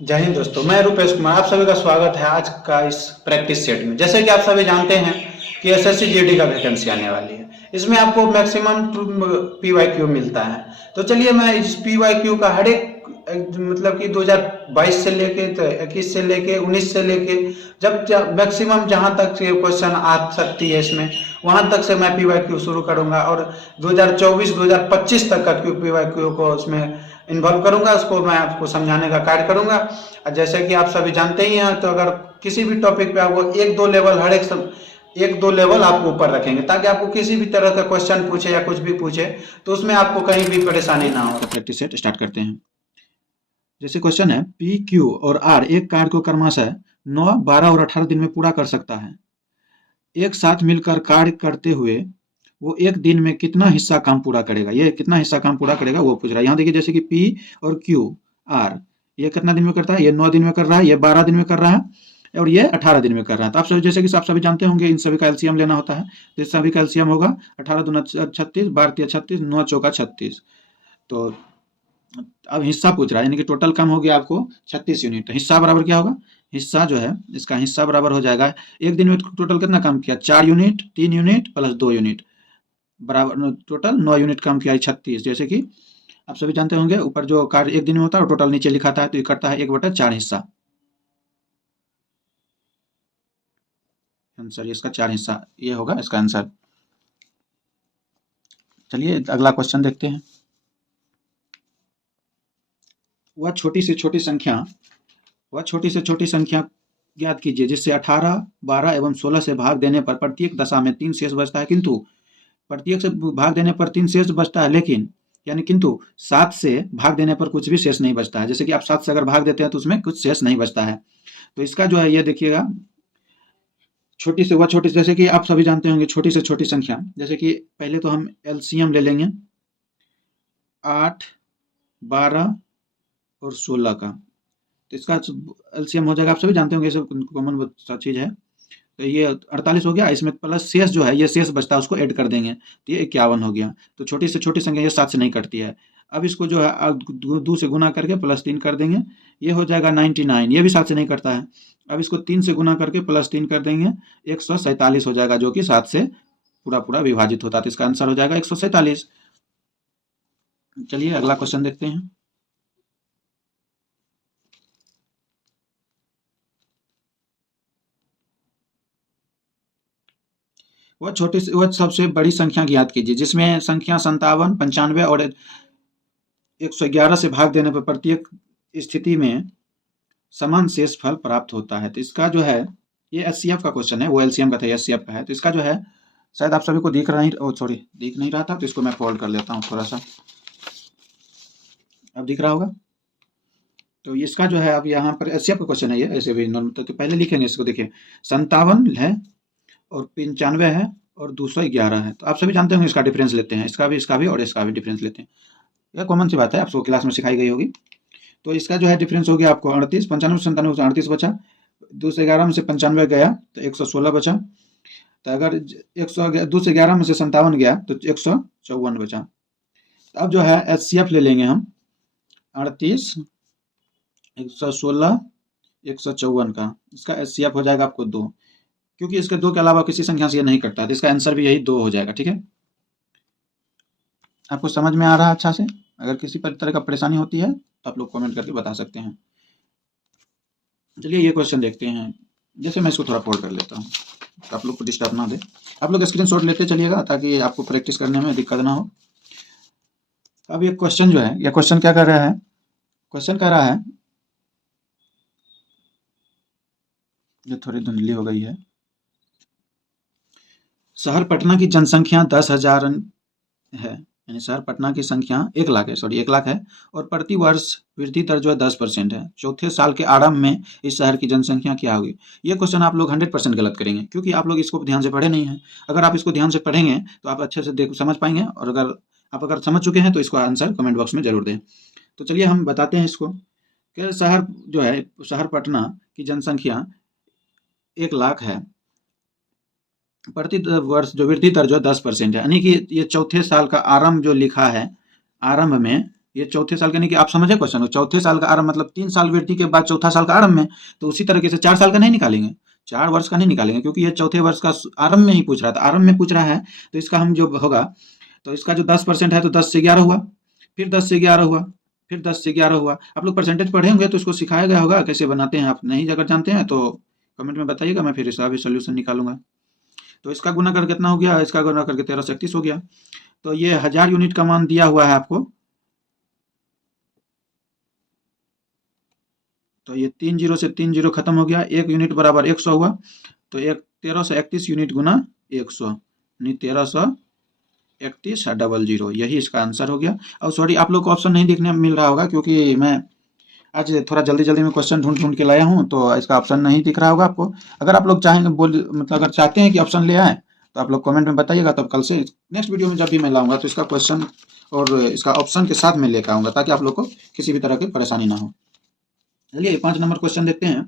जय हिंद दोस्तों, मैं रूपेश कुमार। आप सभी का स्वागत है आज का इस प्रैक्टिस सेट में। जैसे कि आप सभी जानते हैं कि एसएससी जीडी का वैकेंसी आने वाली है। इसमें आपको मैक्सिमम पीवाईक्यू मिलता है। तो चलिए मैं इस पीवाईक्यू का हर एक मतलब कि 2022 से लेके तो 21 से लेके 19 से लेके जब मैक्सिमम जहां तक क्वेश्चन आ सकती है इसमें, वहां तक से मैं पीवाईक्यू शुरू करूंगा और 2024-2025 तक का पीवाईक्यू को उसमें इन्वॉल्व करूंगा, उसको मैं आपको समझाने का कार्य करूंगा। जैसे कि आप सभी जानते ही हैं, तो अगर किसी भी टॉपिक पे आपको एक दो लेवल एक दो लेवल आपको ऊपर रखेंगे, ताकि आपको किसी भी तरह का क्वेश्चन पूछे या कुछ भी पूछे तो उसमें आपको कहीं भी परेशानी ना हो। प्रैक्टिस सेट स्टार्ट करते हैं। जैसे क्वेश्चन है, पी क्यू और आर एक कार्य को क्रमशः 9, 12 और 18 दिन में पूरा कर सकता है। एक साथ मिलकर कार्य करते हुए वो एक दिन में कितना हिस्सा काम पूरा करेगा, ये कितना हिस्सा काम पूरा करेगा वो पूछ रहा है। यहाँ देखिए, जैसे कि पी और क्यू आर, ये कितना दिन में करता है, ये 9 दिन में कर रहा है, ये 12 दिन में कर रहा है और ये 18 दिन में कर रहा है। तो आप सभी, जैसे कि आप सभी जानते होंगे, इन सभी का एलसीएम लेना होता है। तो इस सभी का एलसीएम होगा 18 दूना 36, 12 36, 9 चौका 36। तो अब हिस्सा पूछ रहा है, यानी कि टोटल काम हो गया आपको 36 यूनिट। तो हिस्सा बराबर क्या होगा, हिस्सा जो है इसका हिस्सा बराबर हो जाएगा, एक दिन में टोटल कितना काम किया, 4 यूनिट, 3 यूनिट प्लस 2 यूनिट, बराबर टोटल 9 यूनिट काम किया है 36। जैसे कि आप सभी जानते होंगे, ऊपर जो कार्य एक दिन में होता है और टोटल नीचे लिखा था, तो ये करता है 1/4 हिस्सा। आंसर इसका 4 हिस्सा, ये होगा इसका आंसर। चलिए अगला क्वेश्चन देखते हैं। वह छोटी से छोटी संख्या वह छोटी से छोटी संख्या ज्ञात कीजिए जिससे 18, 12 एवं 16 से भाग देने पर प्रत्येक दशा में 3 शेष बचता है, किंतु प्रत्येक से भाग देने पर 3 शेष बचता है, लेकिन यानी किंतु 7 से भाग देने पर कुछ भी शेष नहीं बचता है। जैसे कि आप 7 से अगर भाग देते हैं तो उसमें कुछ शेष नहीं बचता है। तो इसका जो है, ये देखिएगा, छोटी से वह छोटी, जैसे कि आप सभी जानते होंगे छोटी से छोटी संख्या, जैसे कि पहले तो हम एलसीएम ले लेंगे 8, 12 और 16 का। तो इसका एलसीएम हो जाएगा, आप सभी जानते होंगे, ये सब कॉमन चीज है। तो ये 48 हो गया, इसमें प्लस शेष जो है, ये शेष बचता है, उसको ऐड कर देंगे तो ये 51 हो गया। तो छोटी से छोटी संख्या ये 7 से नहीं कटती है। अब इसको जो है 2 से गुना करके प्लस 3 कर देंगे, ये हो जाएगा 99, ये भी 7 से नहीं कटता है। अब इसको 3 से गुना करके प्लस 3 कर देंगे, 147 हो जाएगा, जो कि 7 से पूरा पूरा विभाजित होता है। तो इसका आंसर हो जाएगा 147। चलिए अगला क्वेश्चन देखते हैं। वह सबसे बड़ी संख्या ज्ञात कीजिए जिसमें संख्या 57, 95 और 111 से भाग देने पर प्रत्येक स्थिति में समान शेष फल प्राप्त होता है। तो इसका जो है, ये एचसीएफ का क्वेश्चन है, वो एलसीएम का था, एचसीएफ का है। तो इसका जो है, शायद आप सभी को दिख नहीं रहा था, तो इसको मैं फोल्ड कर लेता हूँ थोड़ा सा, अब दिख रहा होगा। तो इसका जो है, अब यहाँ पर एचसीएफ का क्वेश्चन है ये, ऐसे भी नॉर्मल। तो पहले लिखेंगे इसको, देखिए 57 है और 95 है और 211 है। तो आप सभी जानते होंगे इसका डिफरेंस लेते हैं, इसका भी और इसका भी डिफरेंस लेते हैं। यह कॉमन सी बात है, आपको क्लास में सिखाई गई होगी। तो इसका जो है डिफरेंस हो गया आपको 38, 95 से 97 से 38 बचा, 211 में से 95 गया तो 116 बचा। तो अगर 211 में से 57 गया तो 154 बचा। अब जो है एचसीएफ ले लेंगे हम 38, 116, 154 का। इसका एचसीएफ हो जाएगा आपको 2, क्योंकि इसके 2 के अलावा किसी संख्या से ये नहीं कटता, तो इसका आंसर भी यही 2 हो जाएगा। ठीक है, आपको समझ में आ रहा है अच्छा से? अगर किसी तरह का परेशानी होती है तो आप लोग कमेंट करके बता सकते हैं। चलिए ये क्वेश्चन देखते हैं। जैसे मैं इसको थोड़ा फोल्ड कर लेता हूँ तो आप लोग को डिस्टर्ब ना दे। आप लोग स्क्रीनशॉट लेते चलिएगा ताकि आपको प्रैक्टिस करने में दिक्कत ना हो। अब ये क्वेश्चन जो है, ये क्वेश्चन क्या कर रहा है, क्वेश्चन कह रहा है, ये थोड़ी धुंधली हो गई है। शहर पटना की जनसंख्या 10,000 है, यानी शहर पटना की संख्या 1 लाख है, 1 लाख है, और प्रति वर्ष वृद्धि दर जो है 10% है। चौथे साल के आरंभ में इस शहर की जनसंख्या क्या होगी? ये क्वेश्चन आप लोग 100% गलत करेंगे, क्योंकि आप लोग इसको ध्यान से पढ़े नहीं हैं। अगर आप इसको ध्यान से पढ़ेंगे तो आप अच्छे से समझ पाएंगे, और अगर समझ चुके हैं तो इसको आंसर कमेंट बॉक्स में जरूर दें। तो चलिए हम बताते हैं इसको कि शहर जो है, शहर पटना की जनसंख्या 1 लाख है, प्रति वर्ष जो वृद्धि दर जो 10% है, यानी कि ये चौथे साल का आरंभ जो लिखा है, आरंभ में ये चौथे साल का, नहीं कि आप समझे क्वेश्चन, चौथे साल का आरंभ मतलब 3 साल वृद्धि के बाद चौथा साल का आरंभ में, तो उसी तरीके से 4 साल का नहीं निकालेंगे, 4 वर्ष का नहीं निकालेंगे, क्योंकि ये चौथे वर्ष का आरंभ में ही पूछ रहा था, आरंभ में पूछ रहा है, तो इसका हम जो होगा, तो इसका जो 10% है तो 10 से 11 हुआ, फिर 10 से 11 हुआ, फिर 10 से 11 हुआ। आप लोग परसेंटेज पढ़े होंगे तो इसको सिखाया गया होगा कैसे बनाते हैं, आप नहीं अगर जानते हैं तो कमेंट में बताइएगा, मैं फिर इसका भी सोल्यूशन निकालूंगा। तो इसका गुना कर कितना हो गया, इसका गुना करके 1331 हो गया। तो ये 1000 यूनिट का मान दिया हुआ है आपको, तो ये 3 जीरो से 3 जीरो खत्म हो गया, 1 यूनिट बराबर 100 हुआ, तो 1331 यूनिट गुना 100 यानी 1331 यही इसका आंसर हो गया। और सॉरी, आप लोग को ऑप्शन नहीं देखने मिल रहा होगा, क्योंकि मैं आज थोड़ा जल्दी जल्दी में क्वेश्चन ढूंढ के लाया हूँ, तो इसका ऑप्शन नहीं दिख रहा होगा आपको। अगर आप लोग चाहेंगे मतलब अगर चाहते हैं कि ऑप्शन ले आए तो आप लोग कमेंट में बताइएगा, तब कल से नेक्स्ट वीडियो में जब भी मैं लाऊंगा तो इसका क्वेश्चन और इसका ऑप्शन के साथ में लेकर आऊँगा, ताकि आप लोग को किसी भी तरह की परेशानी ना हो। चलिए 5 नंबर क्वेश्चन देखते हैं।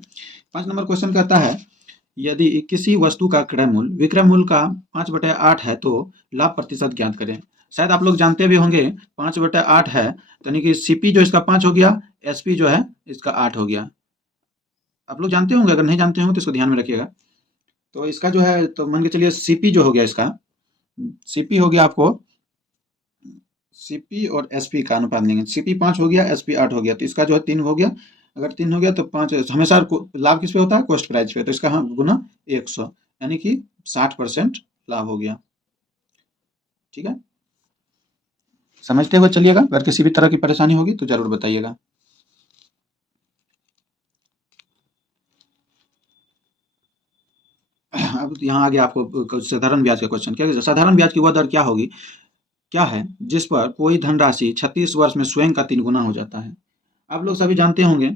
5 नंबर क्वेश्चन कहता है, यदि किसी वस्तु का क्रय मूल्य विक्रय मूल्य का 5/8 है तो लाभ प्रतिशत ज्ञात करें। शायद आप लोग जानते भी होंगे 5/8 है, यानी कि सीपी जो इसका 5 हो गया, एसपी जो है इसका 8 हो गया। आप लोग जानते होंगे, अगर नहीं जानते होंगे तो इसको ध्यान में रखिएगा। तो इसका जो है, तो मान के चलिए सीपी जो हो गया, इसका सीपी हो गया आपको, सीपी और एसपी का अनुपात लेंगे, सीपी 5 हो गया, एसपी 8 हो गया, तो इसका जो है 3 हो गया। अगर 3 हो गया तो 5 हमेशा लाभ किस पे होता है, कॉस्ट प्राइस पे, तो इसका हाँ गुना 100 यानी कि 60% लाभ हो गया। ठीक है, समझते हुए चलिएगा, अगर किसी भी तरह की परेशानी होगी तो जरूर बताइएगा। अब यहाँ आगे आपको साधारण ब्याज का क्वेश्चन, क्या साधारण ब्याज की वह दर क्या होगी, क्या है जिस पर कोई धनराशि 36 वर्ष में स्वयं का 3 गुना हो जाता है। आप लोग सभी जानते होंगे,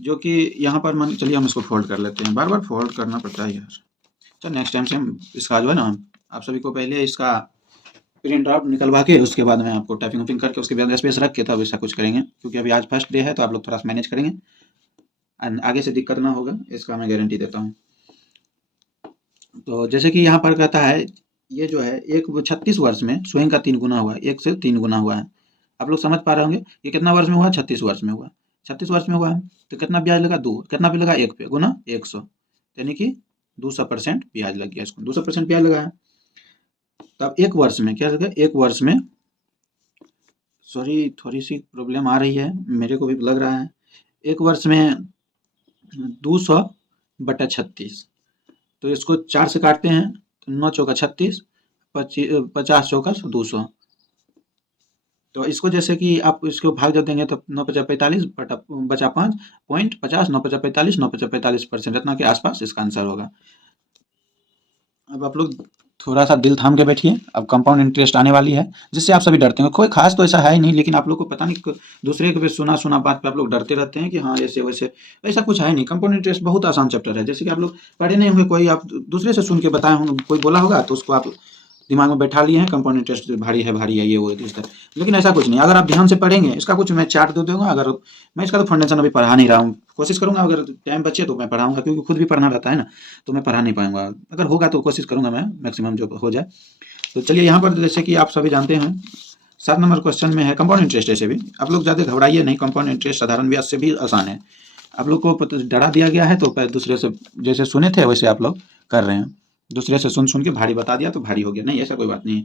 जो कि यहाँ पर मान चलिए हम इसको फोल्ड कर लेते हैं, बार बार फोल्ड करना पड़ता है यार। चलो नेक्स्ट टाइम से हम इसका जो है ना, आप सभी को पहले इसका प्रिंट आउट निकलवा के उसके बाद में आपको टाइपिंग उपिंग करके उसके बाद स्पेस रख के तब ऐसा कुछ करेंगे, क्योंकि अभी आज फर्स्ट डे है तो आप लोग थोड़ा सा मैनेज करेंगे, आगे से दिक्कत ना होगा, इसका मैं गारंटी देता हूँ। तो जैसे कि यहाँ पर कहता है, ये जो है 36 वर्ष में स्वयं का 3 गुना हुआ, 1 से 3 गुना हुआ है। आप लोग समझ पा रहे होंगे, ये कितना वर्ष में हुआ, 36 वर्ष में हुआ, 36 वर्ष में हुआ है, तो कितना ब्याज लगा, 2, कितना पे लगा, 1 पे, गुना 100, यानी कि 200% ब्याज लग गया, इसको 200% ब्याज लगा है। तब 1 वर्ष में क्या लगा, 1 वर्ष में, सॉरी थोड़ी सी प्रॉब्लम आ रही है, मेरे को भी लग रहा है, 1 वर्ष में 200/36, तो इसको 4 से काटते हैं तो 9 चौका 36, 50 चौका 200, तो इसको जैसे कि आप इसको भाग जब देंगे तो 9 5 45 बचा 5.50, 9 5 45, 9 5 45% इतना के आसपास इसका आंसर होगा। अब आप लोग थोड़ा सा दिल थाम के बैठिए, अब कंपाउंड इंटरेस्ट आने वाली है, जिससे आप सभी डरते हैं, कोई खास तो ऐसा है ही नहीं, लेकिन आप लोग को पता नहीं दूसरे के सुना बात पे आप लोग डरते रहते हैं कि हाँ ऐसे वैसे, ऐसा कुछ है नहीं। कंपाउंड इंटरेस्ट बहुत आसान चैप्टर है, जैसे कि आप लोग पढ़े नहीं होंगे, कोई आप दूसरे से सुन के बताए होंगे, कोई बोला होगा तो उसको आप दिमाग में बैठा लिए हैं, कंपाउंड इंटरेस्ट भारी है ये वो इस तरह, लेकिन ऐसा कुछ नहीं। अगर आप ध्यान से पढ़ेंगे, इसका कुछ मैं चार्ट दे दूंगा, अगर मैं इसका तो फाउंडेशन अभी पढ़ा नहीं रहा हूँ, कोशिश करूंगा अगर टाइम बचे तो मैं पढ़ाऊंगा, क्योंकि खुद भी पढ़ना रहता है ना, तो मैं पढ़ा नहीं पाऊंगा, अगर होगा तो कोशिश करूंगा मैं मैक्सिमम जो हो जाए। तो चलिए यहाँ पर जैसे कि आप सभी जानते हैं 7 नंबर क्वेश्चन में है कंपाउंड इंटरेस्ट। ऐसे भी आप लोग ज़्यादा घबराइए नहीं, कंपाउंड इंटरेस्ट साधारण ब्याज से भी आसान है। आप लोग को डरा दिया गया है तो दूसरे से जैसे सुने थे वैसे आप लोग कर रहे हैं, दूसरे से सुन के भारी बता दिया तो भारी हो गया, नहीं ऐसा कोई बात नहीं है।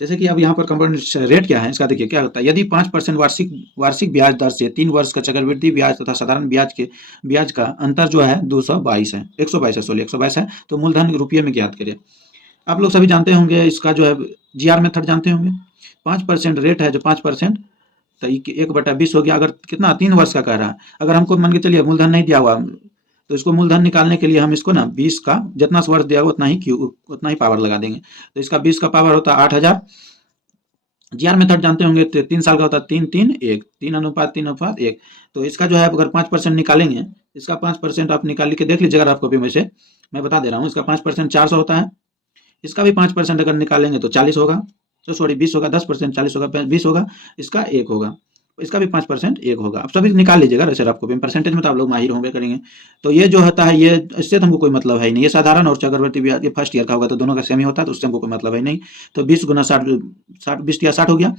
जैसे कि अब यहाँ पर कंपाउंड रेट क्या है इसका देखिए, क्या होता है, यदि 5% वार्षिक ब्याज दर से 3 वर्ष का चक्रवृद्धि ब्याज तथा साधारण ब्याज का अंतर जो है 122 है, तो मूलधन रुपये में ज्ञात करें। आप लोग सभी जानते होंगे इसका जो है GR मेथड जानते होंगे, 5% रेट है जो 5%, तो 1/20 हो गया। अगर कितना 3 वर्ष का कह रहा है, अगर हमको मान के चलिए मूलधन नहीं दिया हुआ, तो इसको मूलधन निकालने के लिए हम इसको ना 20 का जितना वर्ष दिया हुआ उतना ही पावर लगा देंगे, तो इसका 20 का पावर होता है 8000। GR मेथड जानते होंगे, 3 साल का होता है 3:3:1, 3:3:1, तो इसका जो है अगर 5% निकालेंगे, इसका 5% आप निकाल के देख लीजिए अगर आपको भी, में से मैं बता दे रहा हूँ, इसका 5% 400 होता है, इसका भी 5% अगर निकालेंगे तो 40 होगा, तो सॉरी 20 होगा, 10% 40 होगा, 20 होगा, इसका 1 होगा, इसका भी 5% एक होगा। आप सभी निकाल लीजिएगा वैसे आपको भी, परसेंटेज में तो आप लोग माहिर होंगे करेंगे। तो ये जो होता है ये इससे तो हमको कोई मतलब है ही नहीं। ये साधारण और चक्रवर्ती ब्याज ये फर्स्ट ईयर का होगा तो दोनों का सेम ही होता है, तो उससे हमको कोई मतलब है नहीं। तो 20 गुना 60, 20 या 60 हो गया,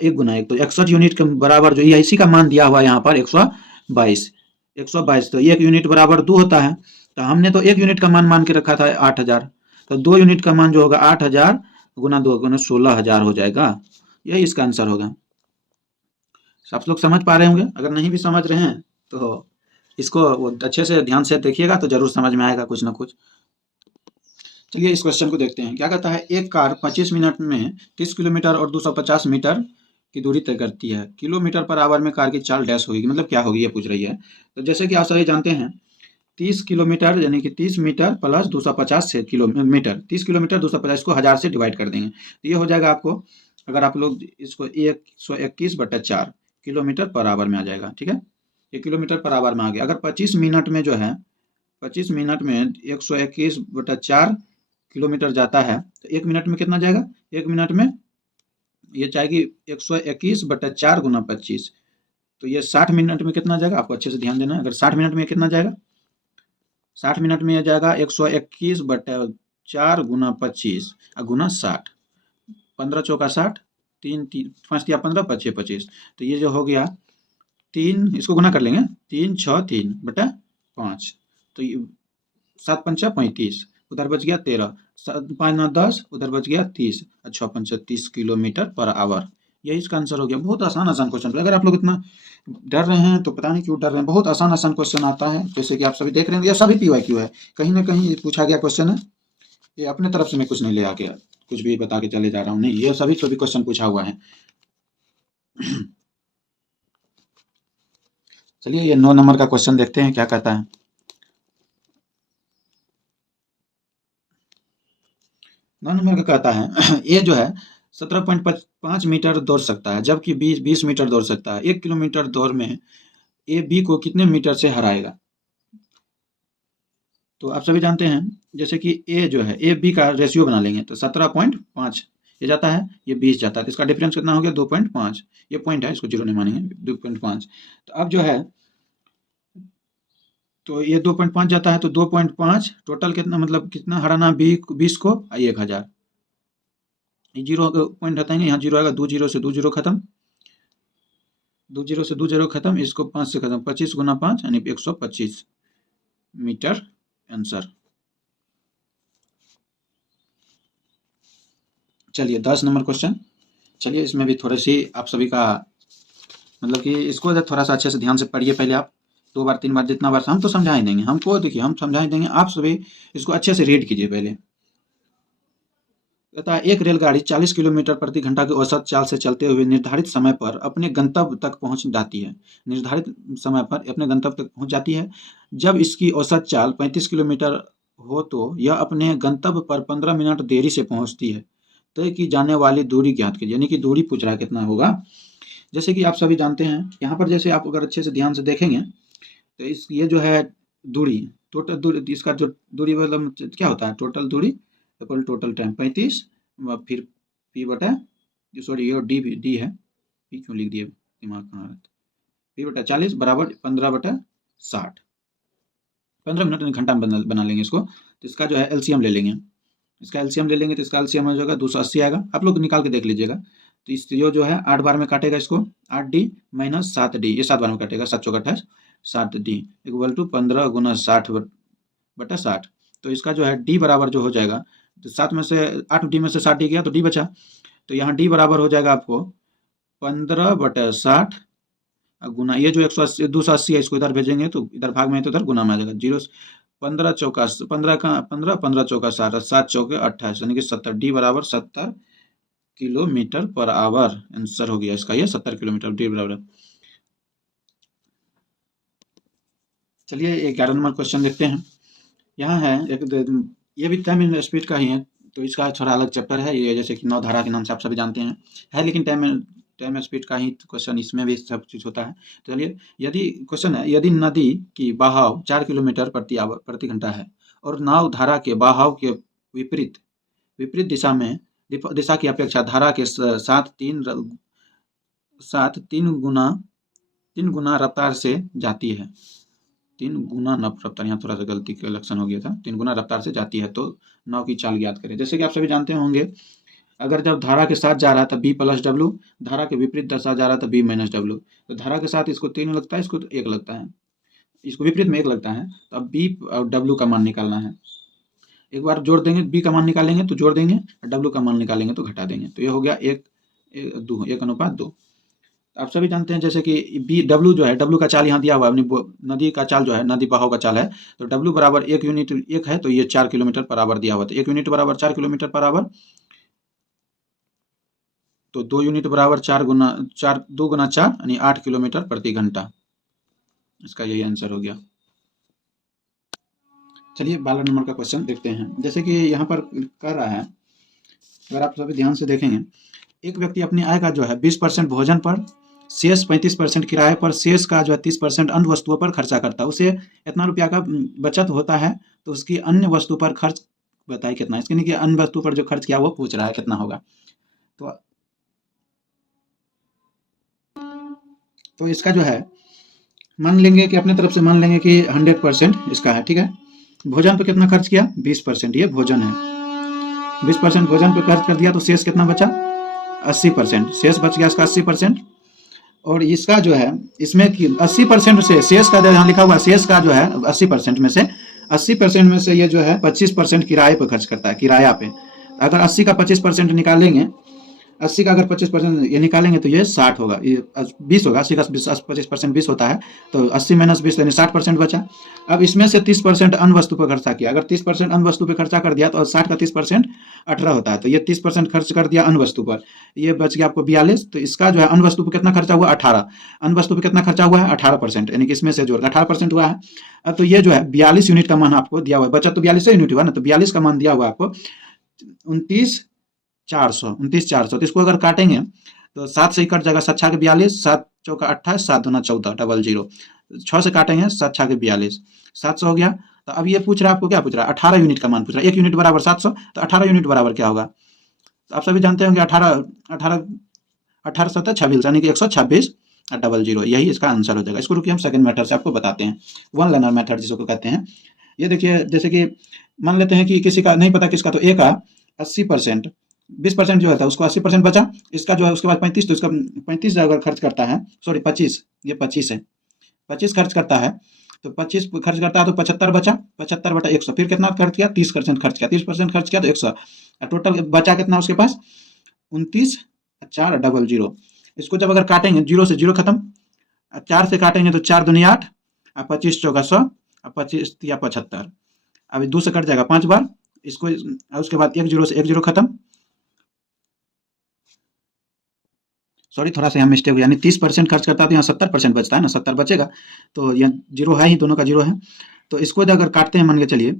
1 गुना 1 तो 61 यूनिट के बराबर जो इसी का मान दिया हुआ है यहाँ पर 122। 122 तो 1 यूनिट बराबर 2 होता है। तो हमने तो 1 यूनिट का मान के रखा था 8000, तो 2 यूनिट का मान जो होगा 8000 गुना 2 गुना 16000 हो जाएगा। यही इसका आंसर होगा। आप लोग समझ पा रहे होंगे। अगर नहीं भी समझ रहे हैं तो इसको वो अच्छे से ध्यान से देखिएगा तो जरूर समझ में आएगा कुछ ना कुछ। चलिए इस क्वेश्चन को देखते हैं। क्या कहता है, एक कार 25 मिनट में 30 किलोमीटर और 250 मीटर की दूरी तय करती है। किलोमीटर पर आवर में कार की चाल डैश होगी, मतलब क्या होगी ये पूछ रही है। तो जैसे कि आप सभी जानते हैं 30 किलोमीटर यानी कि 30 मीटर प्लस 250 से किलोमीटर, 30 किलोमीटर 250 को 1000 से डिवाइड कर देंगे तो ये हो जाएगा आपको, अगर आप लोग इसको 121/4 किलोमीटर पर आवर में आ जाएगा। ठीक है, ये किलोमीटर पर आवर में आ गया। अगर 25 मिनट में जो है 25 मिनट में 121/4 किलोमीटर जाता है तो 1 मिनट में कितना जाएगा, 1 मिनट में ये जाएगी 121/4 गुना 25, तो ये 60 मिनट में कितना जाएगा, आपको अच्छे से ध्यान देना है। अगर 60 मिनट में कितना जाएगा, 60 मिनट में यह जाएगा 121/4 गुना 25 गुना 60, 15 चौका 60, 3 5 या 15 25 25, तो ये जो हो गया 3, इसको गुना कर लेंगे 3 6 3/5, तो ये 7 पंचा 35, उधर बच गया 13, 5 9 10, उधर बच गया 30, 6 पंचा 30 किलोमीटर पर आवर। यही इसका आंसर हो गया। बहुत आसान क्वेश्चन। अगर आप लोग इतना डर रहे हैं तो पता नहीं क्यों डर रहे हैं। बहुत आसान क्वेश्चन आता है, जैसे कि आप सभी देख रहे हैं। यह सभी PYQ है, कहीं ना कहीं पूछा गया क्वेश्चन है। ये अपने तरफ से मैं कुछ नहीं ले आके कुछ भी बता के चले जा रहा हूँ, नहीं, ये सभी क्वेश्चन पूछा हुआ है। चलिए ये 9 नंबर का क्वेश्चन देखते हैं क्या कहता है। 9 नंबर का कहता है ये जो है 17.5 मीटर दौड़ सकता है, जबकि 20 मीटर दौड़ सकता है। 1 किलोमीटर दौड़ में ए बी को कितने मीटर से हराएगा। तो आप सभी जानते हैं जैसे कि ए जो है ए बी का रेशियो बना लेंगे तो 17.5 ये जाता है, ये 20 जाता है, तो इसका डिफरेंस कितना हो गया 2.5। ये पॉइंट है, इसको जीरो नहीं मानेंगे, 2.5। तो अब जो है तो ये 2.5 जाता है, तो 2.5 टोटल कितना, मतलब कितना हराना 20 को 1000। जीरो पॉइंट हटा नहीं, यहाँ जीरो आएगा, 2 जीरो से 2 जीरो खत्म, 2 जीरो से 2 जीरो खत्म, इसको 5 से खत्म, 25 गुना 5 यानी 125 मीटर आंसर। चलिए 10 नंबर क्वेश्चन। चलिए इसमें भी थोड़ी सी आप सभी का मतलब कि इसको थोड़ा सा अच्छे से ध्यान से पढ़िए। पहले आप 2 बार 3 बार जितना बार हम तो समझा ही देंगे, हमको देखिए हम समझा ही देंगे, आप सभी इसको अच्छे से रीड कीजिए। पहले कहता है एक रेलगाड़ी 40 किलोमीटर प्रति घंटा की औसत चाल से चलते हुए निर्धारित समय पर अपने गंतव्य तक पहुंच जाती है। निर्धारित समय पर अपने गंतव्य तक पहुंच जाती है। जब इसकी औसत चाल 35 किलोमीटर हो तो यह अपने गंतव्य पर 15 मिनट देरी से पहुंचती है। तय की जाने वाली दूरी ज्ञात कीजिए, यानी कि दूरी पूछ रहा है कितना होगा। जैसे कि आप सभी जानते हैं यहाँ पर, जैसे आप अगर अच्छे से ध्यान से देखेंगे तो इस ये जो है दूरी, टोटल दूरी, इसका जो दूरी मतलब क्या होता है, टोटल दूरी इक्वल टोटल टाइम 35, फिर P बटा, सॉरी ये डी है, P क्यों लिख दिए, दिमाग कहाँ रहता, P बटा 40 बराबर 15/60, 15 मिनट यानी घंटा में बना लेंगे इसको। तो इसका जो है LCM ले लेंगे, इसका LCM ले लेंगे तो इसका LCM हो जाएगा 280 आएगा। आप लोग निकाल के देख लीजिएगा। तो इस जो है 8 बार में काटेगा इसको, 8D माइनस 7D, ये 7 बार में काटेगा, 7 चौका 28, 7D इक्वल टू 15 गुना 60/60। तो इसका जो है D बराबर जो हो जाएगा, तो 7 में से 8D में से 60D गया तो D बचा, तो यहाँ D बराबर हो जाएगा आपको 15/60 गुना ये जो 180 280 है, इसको इधर भेजेंगे तो इधर भाग में तो इधर गुना में आ जाएगा, जीरो 15 चौका 15 का 15, 15 चौका 60, 7 चौके 28 यानी कि 70, D बराबर 70 किलोमीटर पर आवर आंसर हो गया इसका, ये 70 किलोमीटर D बराबर। चलिए 11 नंबर क्वेश्चन देखते हैं। यहाँ है एक, ये भी टाइम स्पीड का ही है, तो इसका थोड़ा अलग चैप्टर है ये, जैसे कि 9 धारा के नाम से आप सभी जानते हैं, है लेकिन टाइम स्पीड का ही क्वेश्चन, इसमें भी सब चीज़ होता है। तो चलिए यदि क्वेश्चन है, यदि नदी की बहाव 4 किलोमीटर प्रति घंटा है और नाव धारा के बहाव के विपरीत दिशा की अपेक्षा धारा के साथ 3 साथ 3 गुना रफ्तार से जाती है। 3 गुना रफ्तार, यहाँ थोड़ा सा गलती का लक्षण हो गया था। 3 गुना रफ्तार से जाती है तो नाव की चाल ज्ञात करें। जैसे कि आप सभी जानते होंगे, अगर जब धारा के साथ जा रहा था बी प्लस डब्ल्यू, धारा के विपरीत दशा जा रहा था बी माइनस डब्ल्यू, तो धारा के साथ इसको 3 लगता है, इसको 1 लगता है, इसको विपरीत में 1 लगता है। तो अब बी और डब्ल्यू का मान निकालना है। एक बार जोड़ देंगे, बी का मान निकालेंगे तो जोड़ देंगे, और डब्ल्यू का मान निकालेंगे तो घटा देंगे। तो ये हो गया 1:2 आप सभी जानते हैं जैसे कि बी डब्ल्यू जो है, डब्ल्यू का चाल यहाँ दिया हुआ है, अपनी नदी का चाल जो है, नदी बहाव का चाल है, तो डब्ल्यू बराबर 1 यूनिट 1 है, तो ये 4 किलोमीटर पर आवर दिया हुआ था। 1 यूनिट बराबर 4 किलोमीटर पर आवर, तो 2 यूनिट बराबर 2 गुना 4 यानी 8 किलोमीटर प्रति घंटा। इसका यही आंसर हो गया। चलिए 12 नंबर का क्वेश्चन देखते हैं। जैसे कि यहाँ पर कह रहा है, अगर आप सभी ध्यान से देखेंगे, एक व्यक्ति अपनी आय का जो है 20% भोजन पर, शेष 35% किराए पर, शेष का जो है 30% अन्य वस्तुओं पर खर्चा करता है। उसे इतना रुपया का बचत होता है, तो उसकी अन्य वस्तु पर खर्च बताइए कितना। इसके नहीं कि अन्य वस्तु पर जो खर्च किया वो पूछ रहा है कितना होगा। तो इसका जो है मान लेंगे कि अपने तरफ से मान लेंगे कि 100% इसका है, ठीक है। भोजन पर कितना खर्च किया? 20%, ये भोजन है। 20% भोजन पर खर्च कर दिया, तो शेष कितना बचा? 80%। शेष बच गया इसका 80%। और इसका जो है इसमें 80% से शेष का यहाँ लिखा हुआ, शेष का जो है 80% में से 80% में से ये जो है 25% किराए पर खर्च करता है, किराया पे। अगर 80 का 25% निकालेंगे, 80 का अगर 25% ये निकालेंगे तो ये 60 होगा, ये 20 होगा। 80 का 25% 20 होता है, तो 80 माइनस 20 यानी 60% बचा। अब इसमें से 30% अन्य वस्तु पर खर्चा किया। अगर 30% अन्य वस्तु पर खर्चा कर दिया तो 60 का 30% 18 होता है, तो ये 30% खर्च कर दिया अन्य वस्तु पर, ये बच गया आपको 42। तो इसका जो है अन्य वस्तु पर कितना खर्चा हुआ? 18। अन्य वस्तु पर कितना खर्चा हुआ है? 18%, यानी कि इसमें से जोड़ 18% हुआ है। अब तो ये जो है 42 यूनिट का मान आपको दिया हुआ है। बचत तो 42 यूनिट हुआ ना, तो 42 का मान दिया हुआ आपको 29,400। तो इसको अगर काटेंगे तो 7 से कट जाएगा, 7 छाके 42, 7 चौका 28, 7 दूना 14, 00। 6 से काटेंगे, 7 छाके 42, 700 हो गया। तो अब ये पूछ रहा है आपको, क्या पूछ रहा है? 18 यूनिट का मान पूछ रहा है। 1 यूनिट बराबर 700, तो 18 यूनिट बराबर क्या होगा? तो आप सभी जानते होंगे 18 7 26, यानी कि 126 00, यही इसका आंसर हो जाएगा। इसको रुकिए हम सेकंड मेथड से आपको बताते हैं, वन लाइनर मेथड जिसको कहते हैं। ये देखिए, जैसे कि मान लेते हैं कि किसी का नहीं पता किसका, तो ए का 80%, 20% जो है था उसको 80% बचा, इसका जो है उसके बाद 35, तो इसका 35 अगर खर्च करता है, सॉरी 25, ये 25 है, 25 खर्च करता है, तो 25 खर्च करता है तो 75 बचा, 75 बटा 100। फिर कितना खर्च किया? 30% खर्च किया, 30% खर्च किया तो 100। टोटल बचा कितना उसके पास? 29,400। इसको जब अगर काटेंगे, 0 से 0 खत्म, 4 से काटेंगे तो 4 दूनी 8, 25 चौका 100, 25 या 75। अब 2 से कट जाएगा 5 बार, इसको उसके बाद 1 0 से 1 0 खत्म, सॉरी थोड़ा सा यहाँ मिस्टेक हुआ, यानी 30% खर्च करता है तो यहाँ 70% बचता है ना, 70 बचेगा, तो यहाँ 0 है ही, दोनों का 0 है। तो इसको अगर काटते हैं, मान के चलिए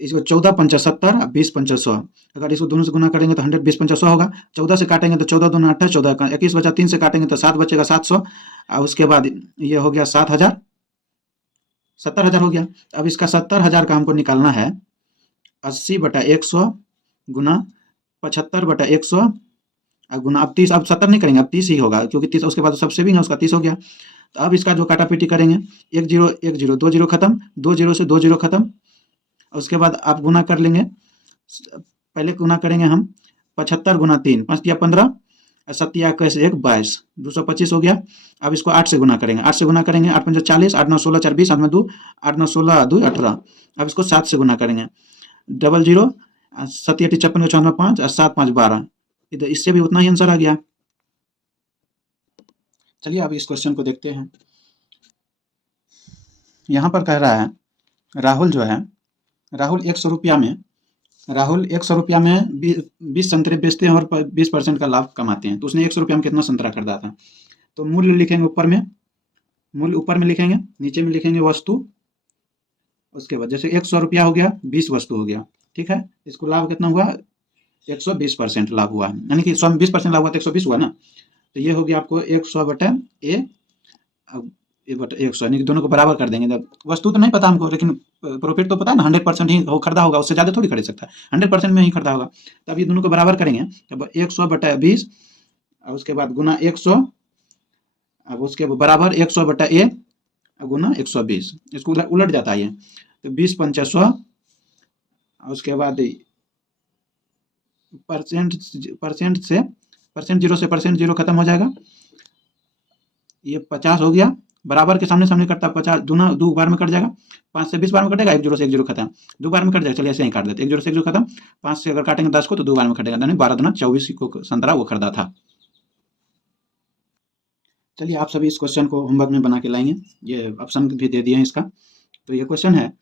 इसको 14 पंचा 70 और 20 पंचा 100, अगर इसको दोनों से गुना करेंगे तो 100 20 पंचा 100 होगा। 14 से काटेंगे तो 14 दूना 28, 14 का 21 बचा, 3 से काटेंगे तो 7 बचेगा, 700। और उसके बाद ये हो गया 7,000, 70,000 हो गया। अब इसका 70,000 का हमको निकालना है 80 बटा 100 गुना 75 बटा 100 गुना, अब 30, अब 70 नहीं करेंगे, अब 30 ही होगा, क्योंकि 30 उसके बाद सब सेविंग है उसका, 30 हो गया। तो अब इसका जो काटापीटी करेंगे, 1 0 1 0, 2 0 खत्म, 2 0 से 2 0 खत्म। उसके बाद आप गुना कर लेंगे, पहले गुना करेंगे हम 75 गुना 3, 5 दिया 15, 7 या 1 22, 225 हो गया। अब इसको 8 से गुना करेंगे, 8 से गुना करेंगे, 8 5 40, 8 9 16 4 20, 8 में 2, 8 9 16 2 18। अब इसको 7 से गुना करेंगे, 00, 7 8 56 54 5 और 7 5 12, इधर इससे भी उतना ही आंसर आ गया। चलिए अब इस क्वेश्चन को देखते हैं। यहाँ पर कह रहा है राहुल जो है, राहुल 100 रुपया में, राहुल 100 रुपया में 20 संतरे बेचते हैं और 20% का लाभ कमाते हैं। तो उसने 100 रुपया में कितना संतरा खरीदा था? तो मूल्य लिखेंगे ऊपर में, मूल्य ऊपर में लिखेंगे, नीचे में लिखेंगे वस्तु। उसके बाद जैसे 100 रुपया हो गया, 20 वस्तु हो गया, ठीक है। इसको लाभ कितना हुआ? 120% लाभ हुआ, यानी कि 20% लाभ हुआ तो 120 हुआ ना। तो ये हो गया आपको 100 बटा ए बटा 100, यानी कि दोनों को बराबर कर देंगे। जब वस्तु तो नहीं पता हमको, लेकिन प्रॉफिट तो पता है ना, 100% ही खरीदा होगा, उससे ज़्यादा थोड़ी खरीद सकता है, 100% में ही खरीदा होगा। तब ये दोनों को बराबर करेंगे, तब 100 बटा 20 और उसके बाद गुना 100 अब उसके बराबर 100/a गुना 120, इसको उलट जाता है ये, तो 20×500, उसके बाद परसेंट जीरो से परसेंट जीरो खत्म हो जाएगा, ये 50 हो गया, बराबर के सामने सामने कटता 50, दूना 2 बार में कट जाएगा, 5 से 20 बार में कटेगा, 1 जीरो से 1 जीरो खत्म, 2 बार में कट जाएगा, चलिए ऐसे ही काट देते, 1 जीरो से 1 जीरो खत्म, 5 से अगर काटेंगे 10 को तो 2 बार में कटेगा, यानी 12 दूना 24 को संतरा वो खरीदा था। चलिए आप सभी इस क्वेश्चन को होमवर्क में बना के लाएंगे, ये ऑप्शन भी दे दिए हैं इसका। तो ये क्वेश्चन है,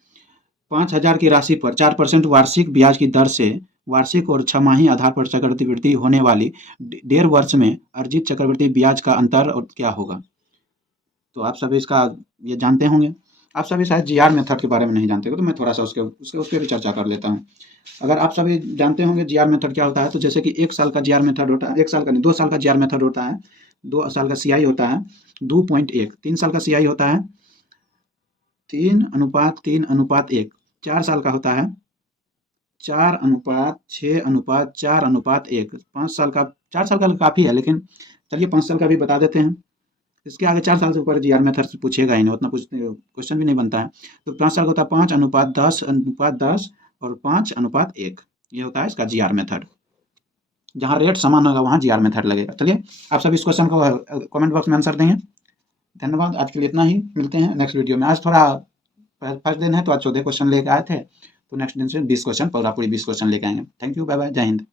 5,000 की राशि पर 4% वार्षिक ब्याज की दर से वार्षिक और छमाही आधार पर चक्रवृद्धि होने वाली 1.5 वर्ष में अर्जित चक्रवृद्धि ब्याज का अंतर और क्या होगा। तो आप सभी इसका ये जानते होंगे, आप सभी शायद जीआर मेथड के बारे में नहीं जानते हो, तो मैं थोड़ा सा उसके भी चर्चा कर लेता हूँ। अगर आप सभी जानते होंगे जीआर मेथड क्या होता है, तो जैसे कि 1 साल का जीआर मेथड होता है, 1 साल का नहीं 2 साल का जीआर मेथड होता है, 2 साल का सीआई होता है 2.1, 3 साल का सीआई होता है 3:3:1, 4 साल का होता है 4:6:4:1, 5 साल का, 4 साल का काफ़ी है, लेकिन चलिए 5 साल का भी बता देते हैं। इसके आगे 4 साल से ऊपर जीआर मेथड से पूछेगा ही नहीं, उतना कुछ क्वेश्चन भी नहीं बनता है। तो 5 साल का होता है 5:10:10 और 5:1, ये होता है इसका जीआर मेथड। जहाँ रेट समान होगा वहाँ जीआर मेथड लगेगा। चलिए आप सब इस क्वेश्चन को कमेंट बॉक्स में आंसर देंगे। धन्यवाद, आज के लिए इतना ही, मिलते हैं नेक्स्ट वीडियो में। आज थोड़ा फर्स्ट दिन है तो आज 14 क्वेश्चन लेके आए थे, तो नेक्स्ट दिन से 20 क्वेश्चन, पूरा पूरी 20 क्वेश्चन लेके आएंगे। थैंक यू, बाय बाय, जय हिंद।